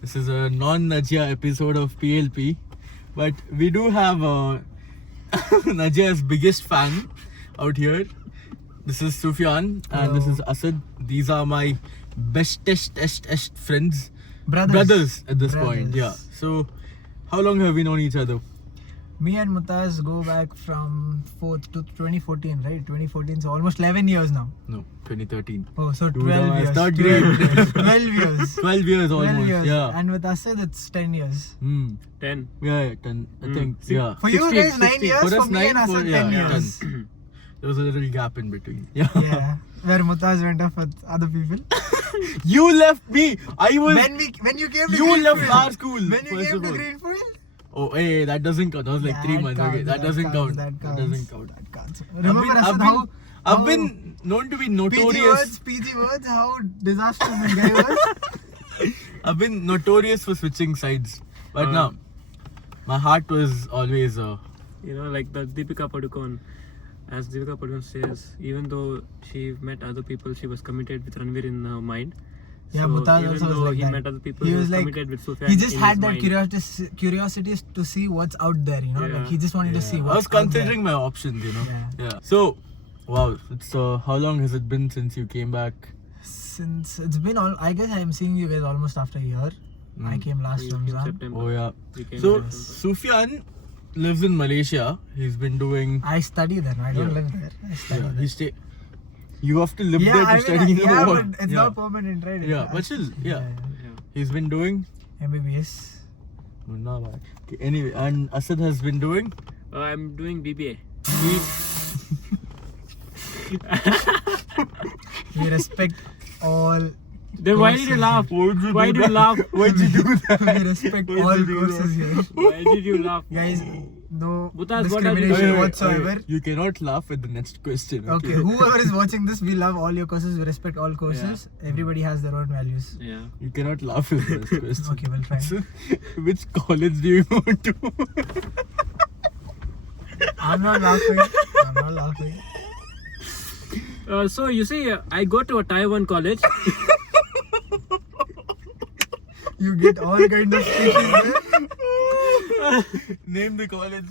This is a non-Najia episode of PLP, but we do have Najia's biggest fan out here. This is Sufyan and this is Asad. These are my bestest friends. Brothers at this point, yeah. So, how long have we known each other? Me and Mutaz go back from 4th to 2014, right? 2014, so almost 11 years now. No, 2013. Oh, so Dude, 12 years. third grade. 12 years. 12 years 12 almost, years. yeah. And with Asad, it's 10 years. 10. Yeah, 10, I think, yeah. For you 16, guys, 9 years. For us, me and 9, Asad, 10 years. 10. There was a little gap in between. Yeah. Yeah. Where Mutaz went off with other people. You left me. I was. When you came to You Greenfield. left our school. When you first came of to all. Greenfield. Oh, hey, that doesn't count. That was like 3 months. Counts, Okay, that doesn't count. That doesn't count. That counts. Remember, Asad, I've been known to be notorious. PG words, how disastrous this guy was. I've been notorious for switching sides. But now, my heart was always. Like the Deepika Padukone. As Deepika Padukone says, even though she met other people, she was committed with Ranveer in her mind. Yeah, so Mutaz even also was though like he that. met other people, He he was was like- committed with Sufyan. He just in had his that mind. curiosity to see what's out there, Yeah. Like he just wanted to see I what's was out there. considering my options, Yeah. So, wow, it's how long has it been since you came back? Since it's been I guess I'm seeing you guys almost after a year. I came last We came Ramzan. September. Oh yeah. We came So in September. Sufyan lives in Malaysia. He's been doing. I study there. I don't Yeah. live there. I study Yeah, there. he stay. You have to live Yeah, there to I mean, study. yeah, what? but it's not permanent, right? Yeah, but still, yeah. He's been doing. MBBS. Oh, not bad. Okay, anyway, and Asad has been doing. I'm doing BBA. We respect all. Then why did you laugh? Why did you laugh? Why'd you do that? We respect Why all did you do courses here. Why did you laugh? Guys, no Mutaz, what are you discrimination doing? whatsoever. You cannot laugh at the next question. Okay, whoever is watching this, we love all your courses. We respect all courses. Everybody has their own values. Yeah. You cannot laugh at the next question. Okay, we'll try. Which college do you go to? I'm not laughing. So you see, I go to a Taiwan college. You get all kind of species there. Name the college.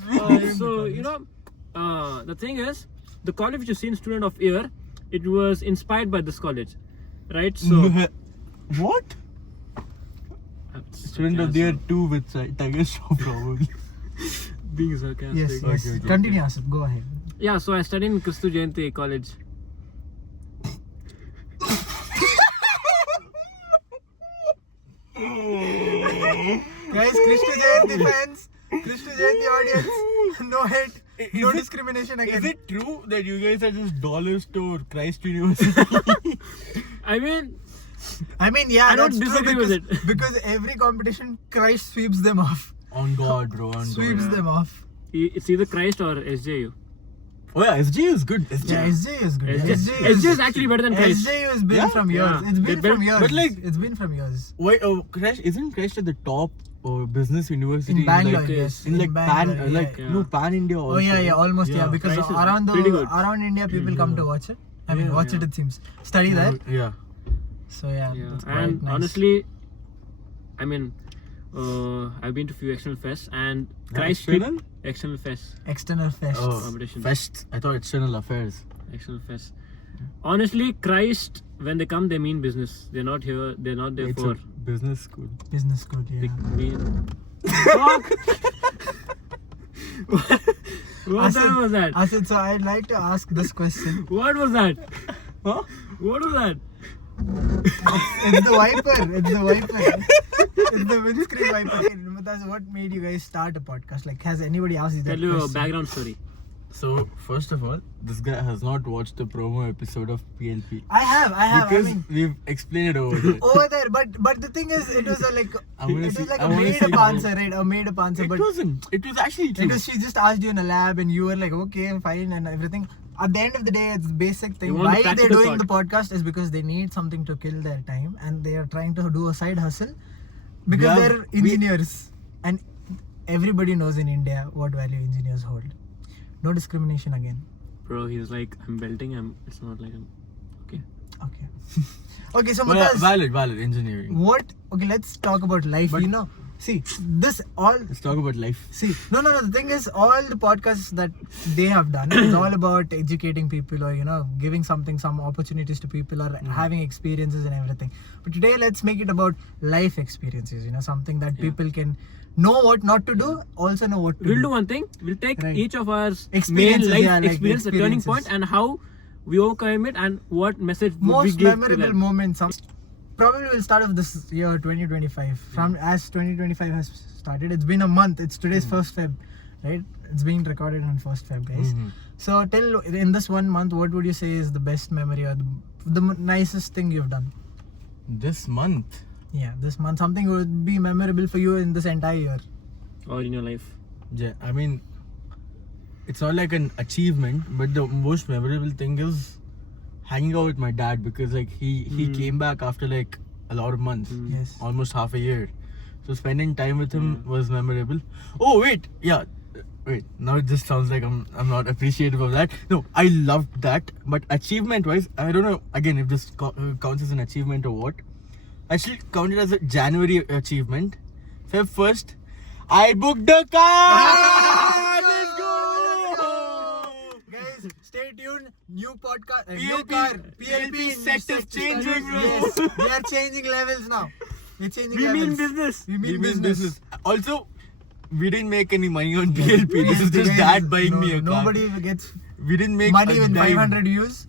So the thing is, the college which you seen Student of Year, it was inspired by this college, right? So What? Student of the year 2 with Tiger Shroff probably. being sarcastic. Yes. Okay. Continue, Asad. Go ahead. Yeah, so I studied in Kristu Jayanti College. Guys, Krishna Jayanti fans, Krishna Jayanti audience, no hate, no discrimination again. Is it true that you guys are just dollar store Christ University? I mean, Yeah, I don't that's true disagree with because, because every competition, Christ sweeps them off. On God, bro. On Sweeps God. them off. it's either Christ or SJU. Oh yeah, SJ is good. SJ. Yeah, SJ is good. SJ is actually better than Christ. SJ has been Yeah? from years. Yeah. It's been But- from years. but like- it's been from years. Wait, Christ isn't Christ at the top business university In Bangalore, like, yes. in like Bangalore, pan like yeah. no pan India also. Oh yeah, almost yeah. Because Christ is around pretty good. around India, people come to watch it. I mean, Yeah, watch it. yeah. It seems study there. Yeah. So yeah, Yeah, that's quite and nice. honestly, I mean, I've been to few external fests and Christ External? external fests, External fests. Oh, competition. fest. I thought external affairs. external fests. Honestly, Christ, when they come, they mean business. They're not here. They're not there It's for. a business school. Business school. Yeah. Fuck! What the hell was that? Asad, so I'd like to ask this question. What was that? Huh? What was that? It's the wiper. It's the wiper. It's the windscreen wiper. Okay, Mutaz, what made you guys start a podcast? Like, has anybody asked you that Tell you a question? background story. So first of all, this guy has not watched the promo episode of PLP. I have. Because I mean, we've explained it over there. over there. But the thing is, it was a like, I wanna it see- was like I a wanna made see up how- answer, right? A made up answer. It But wasn't. It was actually true. it was, she just asked you in a lab, and you were like, okay, fine, and everything. At the end of the day, it's basic thing. You want the Why they're practical doing the thought. podcast is because they need something to kill their time, and they are trying to do a side hustle because Yeah, they're engineers, and everybody knows in India what value engineers hold. No discrimination again. Bro, he's like, I'm belting. It's not like I'm. Okay. Okay. Okay, so Well, Mutaz, valid engineering. what? Okay, let's talk about life. But- You know, see this all. Let's talk about life. See, no. The thing is, all the podcasts that they have done is all about educating people, or giving some opportunities to people, or having experiences and everything. But today, let's make it about life experiences. Something that people can know what not to do, also know what to We'll do. do one thing. We'll take Right. each of our main Experiences, life yeah, like experience, the turning experiences. point, and how we overcome it, and what message would we Most give to memorable them. moments. Probably we'll start off this year 2025. From as 2025 has started, it's been a month. It's today's 1st Feb, right? It's being recorded on 1st Feb, guys. Mhm. So tell, in this 1 month, what would you say is the best memory, or the nicest thing you've done? This month. Yeah, this month, something would be memorable for you in this entire year. Or in your life. Yeah, I mean, it's not like an achievement, but the most memorable thing is hanging out with my dad, because like he came back after like a lot of months, Yes. almost half a year. So spending time with him was memorable. Oh wait, now it just sounds like I'm not appreciative of that. No, I loved that, but achievement wise, I don't know again if this counts as an achievement or what. I still count it as a January achievement. Feb 1st, I booked a car. Let's go. Guys, stay tuned. New podcast, PLP set is changing, bro. Yes, we are changing levels now. We're changing We levels. mean business. We We mean mean business. Also, we didn't make any money on PLP. This is just Guys, dad buying me a car. Nobody gets We didn't make money a with dime. 500 views.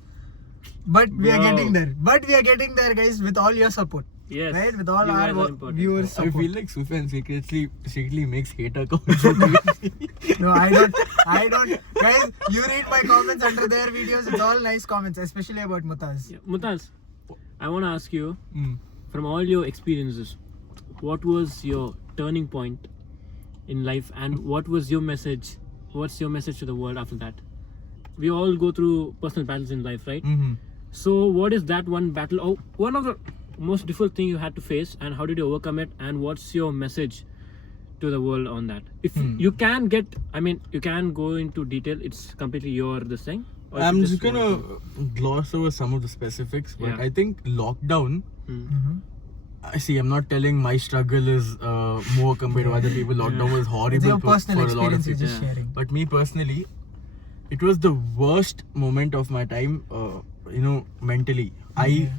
But we are Bro. getting there. But we are getting there, guys, with all your support. Yes. Right? With all You guys our are important. viewers' I support. feel like Sufyan secretly makes hater comments. on PLP. No, I don't. Guys, you read my comments under their videos. It's all nice comments, especially about Mutaz. Yeah. Mutaz, I want to ask you, Mm. from all your experiences, what was your turning point in life, and what was your message? What's your message to the world after that? We all go through personal battles in life, right? Mhm. So what is that one battle, or one of the most difficult thing you had to face, and how did you overcome it, and what's your message to the world on that? If you can you can go into detail, it's completely your this thing. Or if I'm you just want gonna gloss over some of the specifics, but Yeah. I think lockdown. to- Mm-hmm. I see. I'm not telling my struggle is more compared to other people. Lockdown was It's horrible your for personal a lot of experience you're people. just Yeah. sharing. But me personally, it was the worst moment of my time. Mentally. I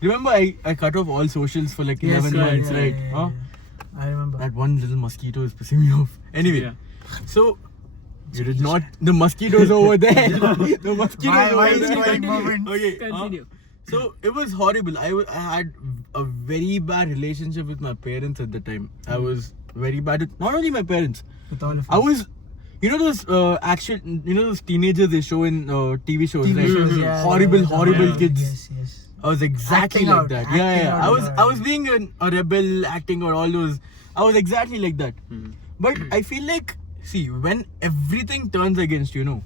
remember I cut off all socials for like 11 months, right? Huh? I remember. That one little mosquito is pissing me off. Anyway, Yeah. so you did not. The mosquitoes over there. The mosquitoes Why over is there. spoiling moments? Okay. Continue. So it was horrible. I had a very bad relationship with my parents at the time. I was very bad with not only my parents. With all of I us. was, those action, those teenagers they show in TV shows, TV right? shows, yeah, horrible, yeah, horrible yeah. kids. Yes. I was exactly Acting like out, that. acting Yeah. out, I was being a rebel, acting out all those. I was exactly like that. But I feel like, see, when everything turns against you,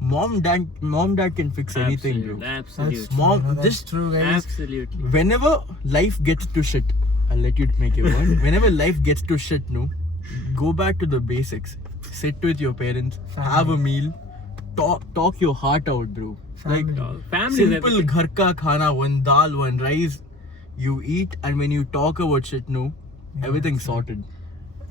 mom, dad can fix anything, bro. Absolutely. That's true. Mom, No, that's just- true, guys. Absolutely. Whenever life gets to shit, I'll let you make your point. Whenever life gets to shit, go back to the basics. Sit with your parents, have a meal, talk your heart out, bro. Family. Like Family is simple everything. ghar ka khana, one dal, one rice. You eat, and when you talk about shit, everything's sorted.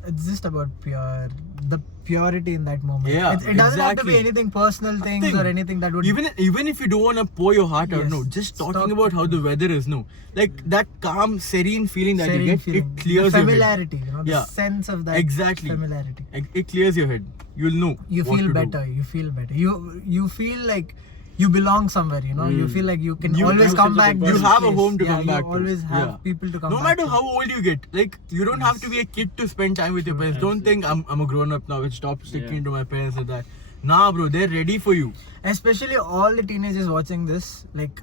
It's just about the purity in that moment. Yeah, it doesn't have to be exactly. anything personal things Nothing. or anything that would Even if you don't want to pour your heart out, Yes. just Stop. talking about how the weather is, like that calm, serene feeling that you serene get, feeling. it clears the your head. familiarity, the Yeah. sense of that Exactly. familiarity. It clears your head. You'll know. You what feel to do. better. You feel better. You feel like you belong somewhere. You feel like you can You always have come sense of back. to You this have a place. home to come you back to. always have Yeah. people to come No back matter to. how old you get, like you don't have to be a kid to spend time with your parents. Don't think I'm a grown up now. I'll stop sticking to my parents and that. Nah, bro, they're ready for you. Especially all the teenagers watching this, like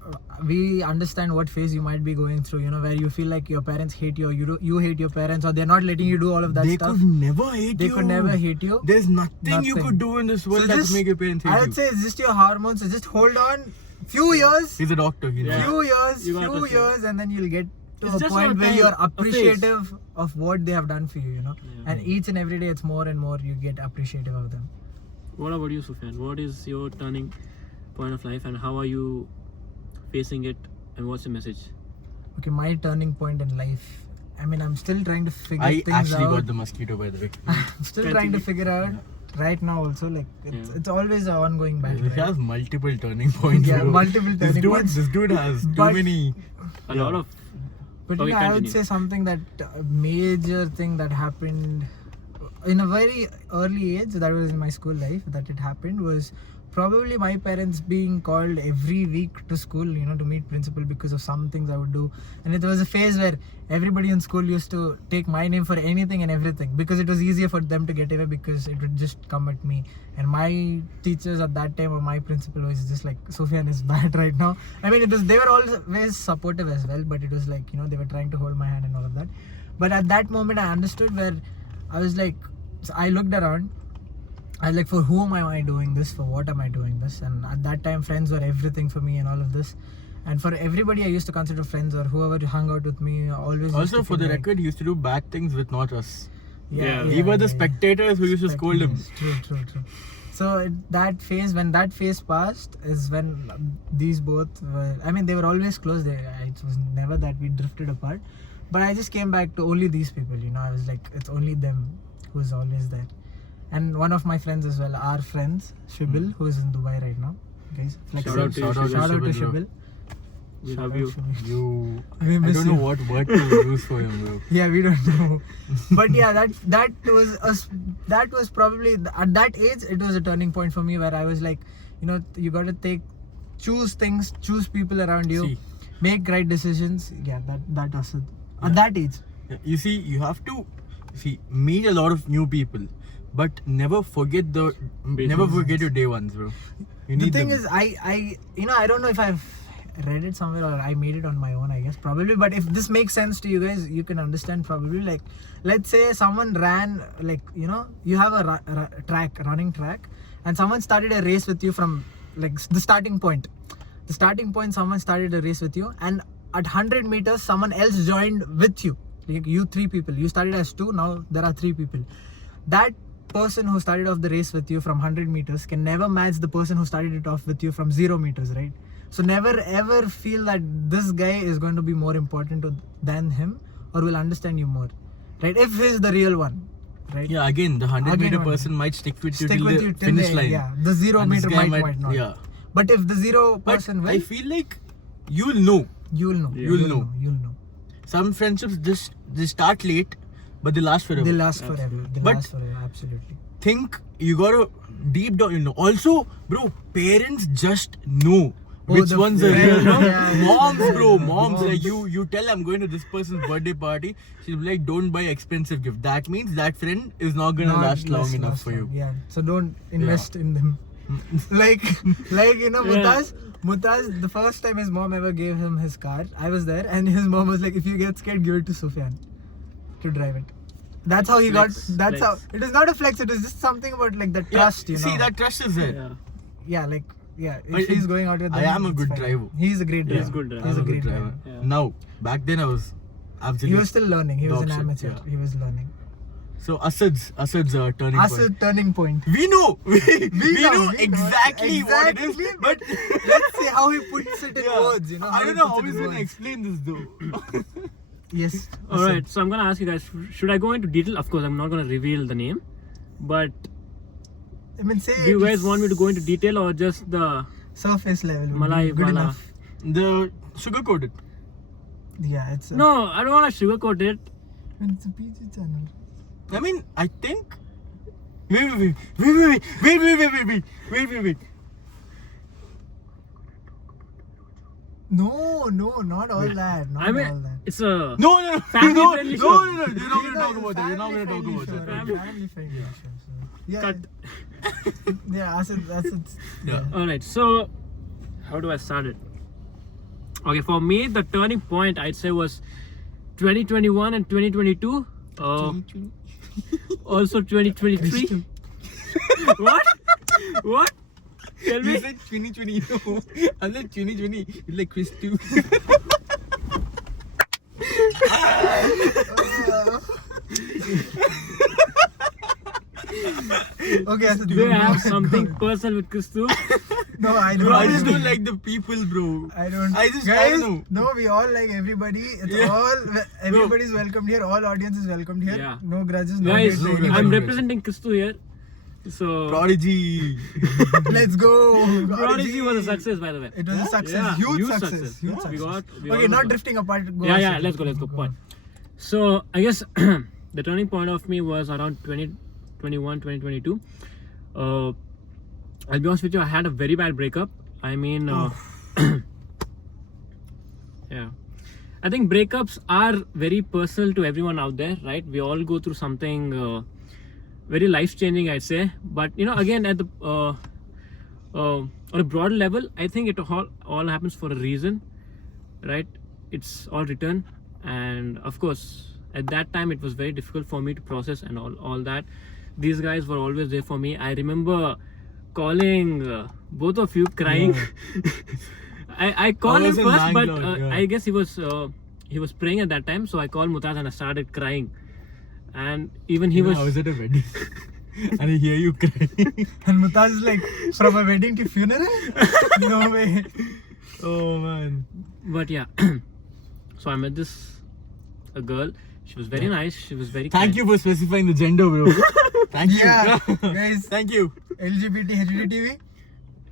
we understand what phase you might be going through. Where you feel like your parents hate you, or you hate your parents, or they're not letting you do all of that They stuff. could never hate They you. could never hate you. There's nothing you Nothing. could do in this world So that just- would make your parents hate I you. would say it's just your hormones. So just hold on, few years, He's a doctor. He knows. Yeah. few years, You got few this, yeah. years, and then you'll get to It's a just point about where time, you're a phase. appreciative of what they have done for you. Yeah. And each and every day, it's more and more you get appreciative of them. What about you, Sufyan? What is your turning point of life, and how are you facing it and what's your message? Okay, my turning point in life. I mean, I'm still trying to figure I things actually out. got the mosquito, by the way. I'm still trying to figure out right now also. Like, it's always an ongoing battle. He Right? has multiple turning points. Yeah, bro. multiple turning points. This dude has too But- many. A lot of. But Okay, you know, I would continue. say something that major thing that happened in a very early age, that was in my school life, that it happened was probably my parents being called every week to school, you know, to meet principal because of some things I would do. And it was a phase where everybody in school used to take my name for anything and everything because it was easier for them to get away because it would just come at me. And my teachers at that time, or my principal, was just like, Sufyan is bad right now. I mean, they were always supportive as well, but it was like, you know, they were trying to hold my hand and all of that. But at that moment I understood, where I was like, so I looked around, I was like, for whom am I doing this? For what am I doing this? And at that time, friends were everything for me and all of this. And for everybody I used to consider friends, or whoever hung out with me, always used Also, to for feel the like- record, he used to do bad things with not us. Yeah. We were the spectators who used to scold him. True. So when that phase passed, is when these both were, I mean, they were always close. It was never that we drifted apart. But I just came back to only these people, you know. I was like, it's only them who's always there. And one of my friends as well, our friends, Shibil, who is in Dubai right now. Guys, Shout out to you, shout out to Shibil, bro. Shibil. We Shout love out you. Shibil. You. We I miss don't know you. what word to use for him, bro. Yeah, we don't know. But yeah, that was probably at that age, it was a turning point for me, where I was like, you know, you got to choose things, choose people around you, See. make right decisions. Yeah, that was it. At that age. You see, you have to meet a lot of new people, but never forget your day ones, bro. You The need thing them. is, I don't know if I've read it somewhere or I made it on my own, I guess, probably. But if this makes sense to you guys, you can understand probably. Like, let's say someone ran, like, you know, you have a running track, and someone started a race with you from like the starting point. The starting point, someone started a race with you, and at 100 meters, someone else joined with you. Like, you 3 people. You started as 2, now there are 3 people. That person who started off the race with you from 100 meters can never match the person who started it off with you from 0 meters, right? So never ever feel that this guy is going to be more important than him, or will understand you more, right? If he's the real one, right? Yeah, again, the 100-meter Again, person might stick with you Stick till with the you till finish the line. end, yeah. The 0 And this meter guy might not. Yeah. But if the 0 But person will, I feel like you'll know. you'll know. Yeah. You'll know. You'll know. Some friendships they start late, but they last forever. They last forever. They But- last forever. Absolutely. Think you gotta deep down, you know. Also, bro, parents just know Oh, which the ones are friend, real. No? yeah, yeah. Moms, bro, moms. Moms. Like you tell I'm going to this person's birthday party. She'll be like, don't buy expensive gift. That means that friend is not gonna Not last long last enough for you. Yeah. So don't invest in them. like you know, Yeah. Mutaz, the first time his mom ever gave him his car, I was there, and his mom was like, if you get scared, give it to Sufyan to drive it. That's how he Flex, got. That's flex. how. It is not a flex. It is just something about like the trust. You know. See, that trust is there. Yeah. Yeah, like yeah. But If he's going out with I them, am a it's good fine. driver. He's a great driver. He's a good driver. He's a I'm great driver. Yeah. Now, back then I was He absolutely. was still learning. He was Dog an shit, amateur. yeah. He was learning. So Asad's turning Us a point. turning point. We know. We know we exactly what it is. Exactly, But Let's see how he puts it in yeah, words. You know. I he don't know puts how it he's in gonna words. explain this though. Yes. All right, so I'm gonna ask you guys: should I go into detail? Of course, I'm not gonna reveal the name, but I mean, say do you guys it's want me to go into detail or just the surface level? would be Malai good Wala? enough. The sugar coated. Yeah, it's a, No, I don't want to sugarcoat it. It's a PG channel. I mean, I think. Wait. No, not all that. Not I mean, all that. it's a No. Family friendly show. No. You're not gonna talk about that. You're not gonna talk about that. Family friendly show. So. Yeah. cut. Yeah, that's it. Yeah. All right, so how do I start it? Okay, for me, the turning point I'd say was 2021 and 2022. Also 2023. What? What? Tell You me. said 2020. I said 2020. You're like Chris too. Okay, so Do you have something personal with Christu? No, I Bro, don't. I just don't like the people, bro. I don't. I Guys, don't know. no, we all like everybody. It's Yeah. all. Everybody's welcomed here. All audience is welcomed here. Yeah. No grudges. No Guys, hate to no anybody. I'm grudges. representing Christu here. So Prodigy. Let's go. Prodigy was a success, by the way. It was a success. Yeah, Huge success. success. Huge We success. got Okay, all not got- drifting apart. Go Yeah, on, yeah. Sachin. Let's go. Go Point. on. So I guess the turning point of me was around 2021, 2022. I'll be honest with you, I had a very bad breakup. I mean, yeah. I think breakups are very personal to everyone out there, right? We all go through something very life-changing, I'd say. But you know, again, at the on a broad level, I think it all happens for a reason, right? It's all written, and of course, at that time, it was very difficult for me to process and all that. These guys were always there for me. I remember calling both of you, crying. I called him was in first, but Bangalore, yeah. I guess he was praying at that time, so I called Mutaz and I started crying. And even he was I was at a wedding. And I hear you crying. And Mutaz is like, from a wedding to funeral? No way. Oh man. But yeah, so I met a girl. She was very nice. She was very Thank kind. you for specifying the gender, bro. Thank you. Yeah, guys. Thank you. LGBT HD TV.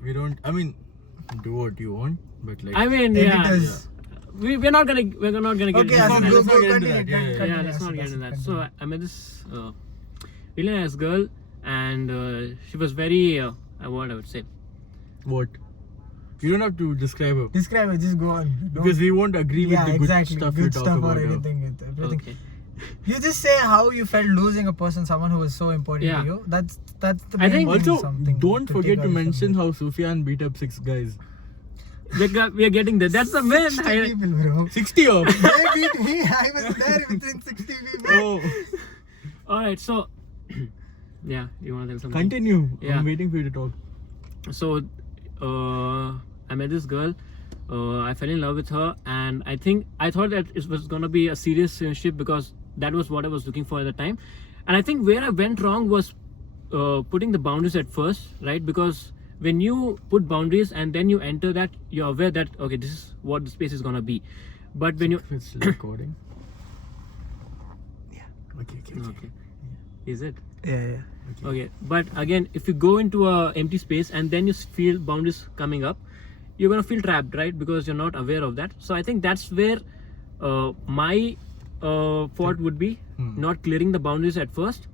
We don't. I mean, do what you want, but like. I mean, yeah, Editors. we're not gonna get Okay, into Asim, that. go, let's not go, get into continue. that. Yeah, continue, Yeah, let's Asim, not get Asim, into that. continue. So I met this really nice girl, and she was very what I would say. What? You don't have to describe her. Describe it, just go on. Don't- Because we won't agree with yeah, the good exactly. stuff good you talk stuff about or her. anything. Everything. Okay. You just say how you felt losing a person, someone who was so important Yeah. to you. That's the I main think- thing, Also, something don't to forget take to away from mention it. how Sufyan beat up 6 guys. We are getting there. That's the main. 60 people, bro. 60 or? They beat me. I was there within 60 people. Oh, All right. So yeah, you wanna tell something? continue. Yeah. I'm waiting for you to talk. So I met this girl. I fell in love with her, and I thought that it was gonna be a serious relationship because that was what I was looking for at the time. And I think where I went wrong was putting the boundaries at first, right? Because when you put boundaries and then you enter that, you're aware that okay, this is what the space is gonna be. But when you It's recording. Yeah. Okay. okay, is it? Yeah. Okay, but again, if you go into a empty space and then you feel boundaries coming up, you're gonna feel trapped, right? Because you're not aware of that. So I think that's where my fault would be, not clearing the boundaries at first.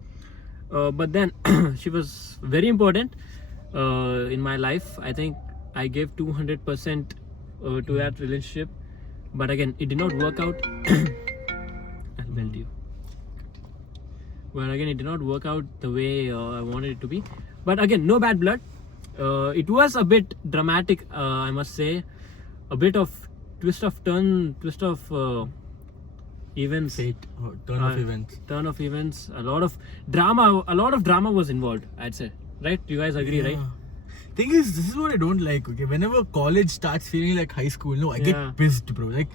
But then she was very important in my life. I think I gave 200% to that relationship, but again, it did not work out. I'll belt you. But again, it did not work out the way I wanted it to be. But again, no bad blood. It was a bit dramatic, I must say. A bit of twist of events. Fate. Turn of events. Turn of events. A lot of drama was involved, I'd say. Right? You guys agree, right? Thing is, this is what I don't like. Okay, whenever college starts feeling like high school, no, I Yeah. get pissed, bro. Like,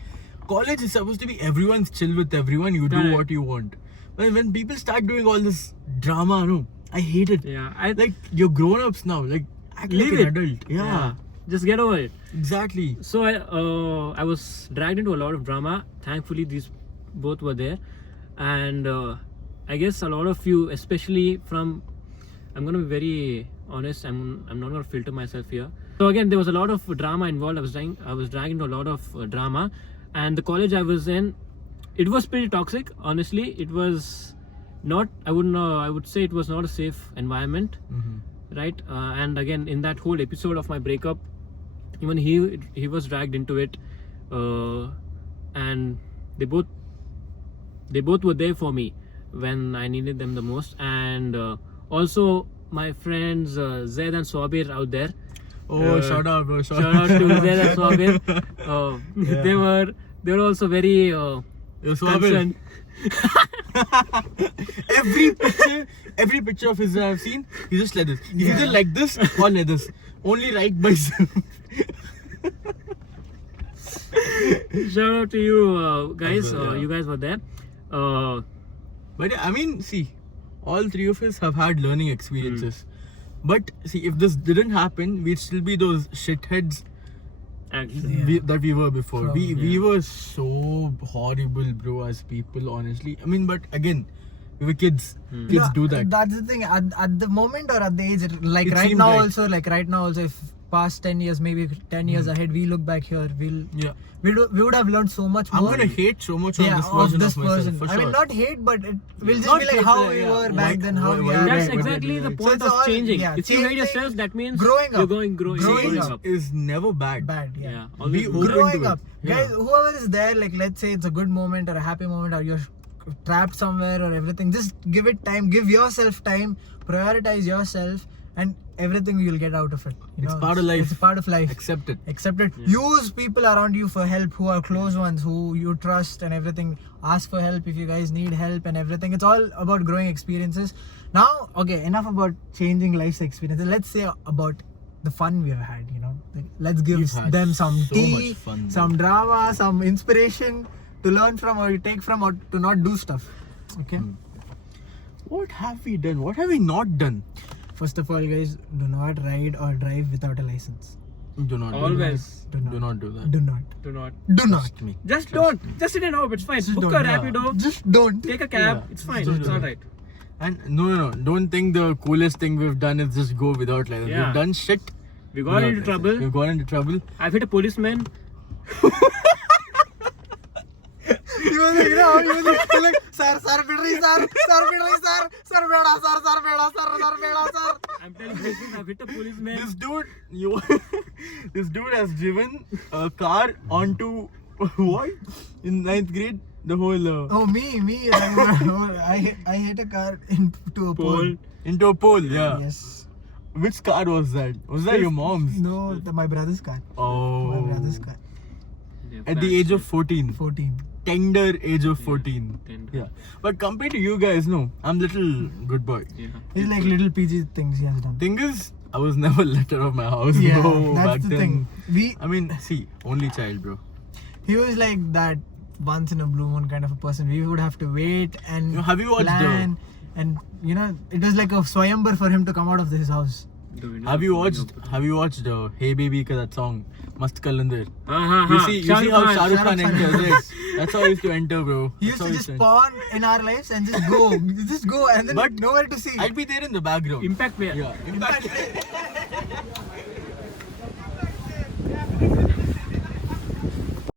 college is supposed to be everyone's chill with everyone. You do Correct. what you want. But when people start doing all this drama, no, I hate it. Yeah. Like, you're grown ups now. Like, act Leave like it. an adult. Yeah, Just get over it. exactly. So I was dragged into a lot of drama. Thankfully, these both were there, and I guess a lot of you, especially from, I'm gonna be very honest. I'm not gonna filter myself here. So again, there was a lot of drama involved. I was dragged into a lot of drama, and the college I was in, it was pretty toxic. Honestly, it was not. I would say it was not a safe environment, right? And again, in that whole episode of my breakup, even he was dragged into it, and they both were there for me when I needed them the most. And also my friends Zaid and Swabir out there. Oh, shout out, bro. Shout out to Zaid and Swabir. Yeah. They were also very Yo, Swabir. concerned. every picture of his I've seen, he's just like this. He's either like this or like this. Only right bicep. Shout out to you guys. As well, yeah. You guys were there. But I mean, see, all three of us have had learning experiences. But see, if this didn't happen, we'd still be those shitheads Actually. that we were before. Probably. We were so horrible, bro, as people, honestly. I mean, but again, we were kids. Kids No, do that. That's the thing. At the moment or at the age, like It right seemed now right. also, if past 10 years, maybe 10 years ahead, we look back here, Yeah. we would have learned so much I'm more. gonna hate so much on Yeah, this of version this of myself, person. for I sure. mean, not hate, but it will just Not be like hate, how yeah, we yeah. were Why- back then, how why- we why- are. That's right, exactly the right. So point it's of all- changing. yeah, If you hate changing, yourself, that means growing you're up. growing Growing up. up. Is never bad. Bad, yeah. Yeah, always Be growing. open Growing to it. up, Yeah. guys. Whoever is there, like let's say it's a good moment or a happy moment, or you're trapped somewhere or everything. Just give it time. Give yourself time. Prioritize yourself, and everything you'll get out of it. You It's know, part of life. It's a part of life. Accept it. Accept it. Use people around you for help who are close ones, who you trust and everything. Ask for help if you guys need help and everything. It's all about growing experiences. Now, okay, enough about changing life's experiences. Let's say about the fun we've had, you know. Like, let's give We've had them some so tea, much fun, some drama, some inspiration to learn from or take from or to not do stuff. Okay? What have we done? What have we not done? First of all, guys, do not ride or drive without a license. Do not. Always. Do not do that. Do not. Do not. Do not. Trust me. Just Trust don't. me. Just sit in home. It's fine. Just Book don't, a yeah. Rapido. Just don't. Take a cab. Yeah, It's fine. just It's do all that. right. And no. Don't think the coolest thing we've done is just go without license. Yeah. We've done shit. We got without into license. trouble. We've got into trouble. I've hit a policeman. He was like, no, he was like, sir, pid rahi, sir, beda, sir. I'm telling you, I've hit a policeman. This dude, this dude has driven a car onto what? In 9th grade, the whole Oh, me. I hit a car into a pole. into a pole. Yeah. Yes. Which car was that? Was that your mom's? No, my brother's car. Oh. My brother's car. Yeah, At the age of 14. 14. Tender age of 14. tender. Yeah. But compared to you guys, no, I'm little good boy. Yeah. It's like little PG things he has done. Thing is, I was never let out of my house, Yeah, bro. that's Back the then. thing. I mean, see, only child, bro. He was like that once in a blue moon kind of a person. We would have to wait and You know, have you watched plan. And you know, it was like a swayambar for him to come out of his house. Have you watched Hey Baby ka that song Mast Kalandar? Uh-huh. You see how Shah Rukh Khan enters, right? That's how he used to enter, bro. He That's used how to he just enter. spawn in our lives and just go, and then But- nowhere to see. I'd be there in the background. Impact player. Yeah, impact.